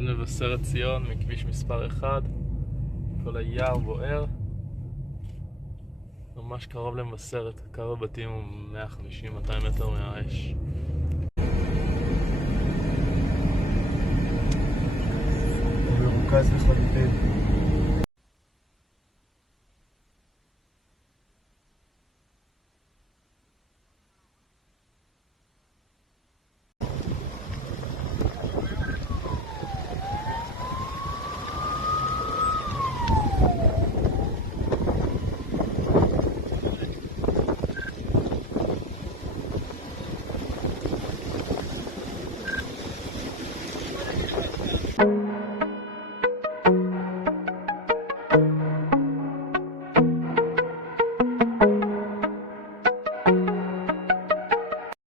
ליד מבשרת ציון, מכביש מספר 1. כל היער בוער. ממש קרוב למבשרת, קו הבתים הוא 150-200 מטר מהאש. הוא מרוכז לחלוטין.